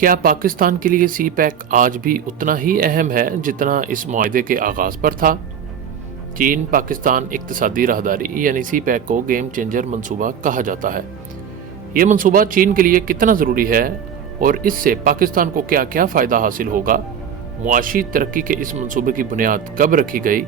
کیا پاکستان کے لیے سی پیک آج بھی اتنا ہی اہم ہے جتنا اس معاہدے کے آغاز پر تھا؟ چین پاکستان اقتصادی راہداری یعنی سی پیک کو گیم چینجر منصوبہ کہا جاتا ہے۔ یہ منصوبہ چین کے لیے کتنا ضروری ہے اور اس سے پاکستان کو کیا کیا فائدہ حاصل ہوگا؟ معاشی ترقی کے اس منصوبے کی بنیاد کب رکھی گئی؟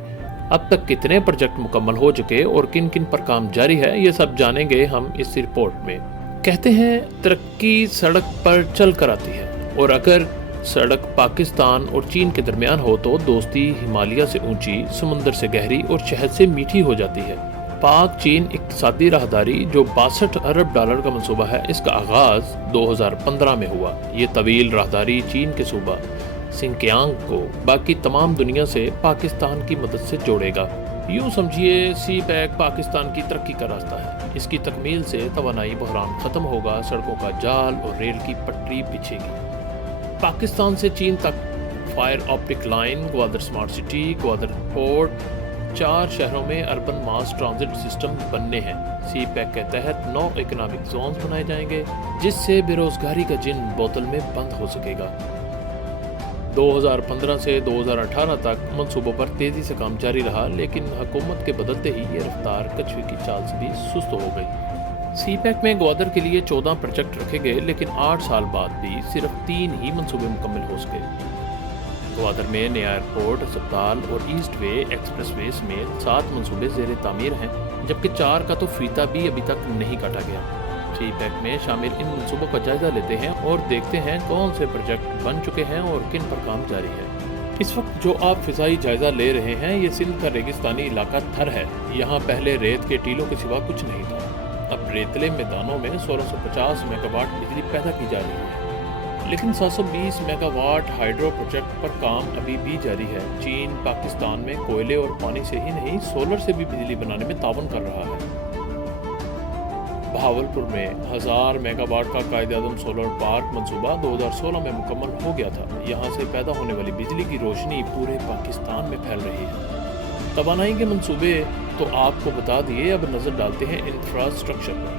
اب تک کتنے پروجیکٹ مکمل ہو چکے اور کن کن پر کام جاری ہے، یہ سب جانیں گے ہم اس رپورٹ میں۔ کہتے ہیں ترقی سڑک پر چل کر آتی ہے، اور اگر سڑک پاکستان اور چین کے درمیان ہو تو دوستی ہمالیہ سے اونچی، سمندر سے گہری اور شہد سے میٹھی ہو جاتی ہے۔ پاک چین اقتصادی راہداری جو 62 ارب ڈالر کا منصوبہ ہے، اس کا آغاز 2015 میں ہوا۔ یہ طویل راہداری چین کے صوبہ سنکیانگ کو باقی تمام دنیا سے پاکستان کی مدد سے جوڑے گا۔ یوں سمجھیے سی پیک پاکستان کی ترقی کا راستہ ہے۔ اس کی تکمیل سے توانائی بحران ختم ہوگا، سڑکوں کا جال اور ریل کی پٹری بچھے گی۔ پاکستان سے چین تک fire optic line, Gwadar smart city, Gwadar port, 4 شہروں میں اربن ماس ٹرانزٹ سسٹم بننے ہیں۔ سی پیک کے تحت 9 اکنامک زونز بنائے جائیں گے، جس سے بے روزگاری کا جن بوتل میں بند ہو سکے گا۔ 2015 سے 2018 تک منصوبوں پر تیزی سے کام جاری رہا، لیکن حکومت کے بدلتے ہی یہ رفتار کچھوے کی چال سے بھی سست ہو گئی۔ سی پیک میں گوادر کے لیے 14 پروجیکٹ رکھے گئے، لیکن 8 سال بعد بھی صرف 3 ہی منصوبے مکمل ہو سکے۔ گوادر میں نیا ایئرپورٹ، ہسپتال اور ایسٹ وے ایکسپریس وے سمیت 7 منصوبے زیر تعمیر ہیں، جبکہ 4 کا تو فیتا بھی ابھی تک نہیں کاٹا گیا۔ سی پیک میں شامل ان منصوبوں کا جائزہ لیتے ہیں اور دیکھتے ہیں کون سے پروجیکٹ بن چکے ہیں اور کن پر کام جاری ہے۔ اس وقت جو آپ فضائی جائزہ لے رہے ہیں، یہ سندھ کا ریگستانی علاقہ تھر ہے۔ یہاں پہلے ریت کے ٹیلوں کے سوا کچھ نہیں تھا۔ اب ریتلے میدانوں میں 1650 میگا واٹ بجلی پیدا کی جا رہی ہے، لیکن 720 میگا واٹ ہائیڈرو پروجیکٹ پر کام ابھی بھی جاری ہے۔ چین پاکستان میں کوئلے اور پانی سے ہی نہیں، سولر سے بھی بجلی بنانے میں تعاون کر رہا ہے۔ بہاولپور میں 1000 میگا واٹ کا قائد اعظم سولر پارک منصوبہ 2016 میں مکمل ہو گیا تھا۔ یہاں سے پیدا ہونے والی بجلی کی روشنی پورے پاکستان میں پھیل رہی ہے۔ توانائی کے منصوبے تو آپ کو بتا دیے، اب نظر ڈالتے ہیں انفراسٹرکچر پر۔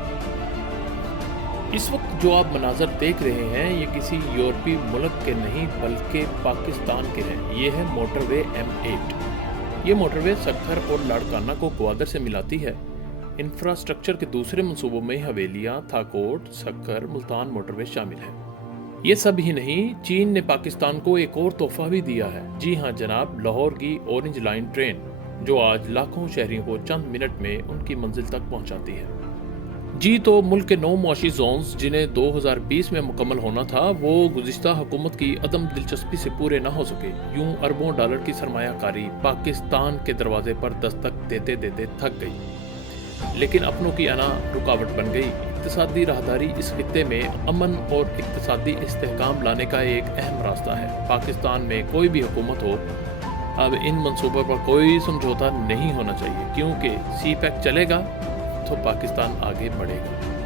اس وقت جو آپ مناظر دیکھ رہے ہیں، یہ کسی یورپی ملک کے نہیں بلکہ پاکستان کے ہیں۔ یہ ہے موٹر وے M8۔ یہ موٹر وے سکھر اور لاڑکانہ کو گوادر سے ملاتی ہے۔ انفراسٹرکچر کے دوسرے منصوبوں میں حویلیاں، تھاکوٹ، سکھر، ملتان موٹر وے شامل ہیں۔ یہ سب ہی نہیں، چین نے پاکستان کو ایک اور تحفہ بھی دیا ہے۔ جی ہاں جناب، لاہور کی اورنج لائن ٹرین، جو آج لاکھوں شہریوں کو چند منٹ میں ان کی منزل تک پہنچاتی ہے۔ جی تو ملک کے 9 معاشی زونز جنہیں 2020 میں مکمل ہونا تھا، وہ گزشتہ حکومت کی عدم دلچسپی سے پورے نہ ہو سکے۔ یوں اربوں ڈالر کی سرمایہ کاری پاکستان کے دروازے پر دستک دیتے دیتے تھک گئی، لیکن اپنوں کی انا رکاوٹ بن گئی۔ اقتصادی راہداری اس خطے میں امن اور اقتصادی استحکام لانے کا ایک اہم راستہ ہے۔ پاکستان میں کوئی بھی حکومت ہو، اب ان منصوبوں پر کوئی سمجھوتا نہیں ہونا چاہیے، کیونکہ سی پیک چلے گا تو پاکستان آگے بڑھے گا۔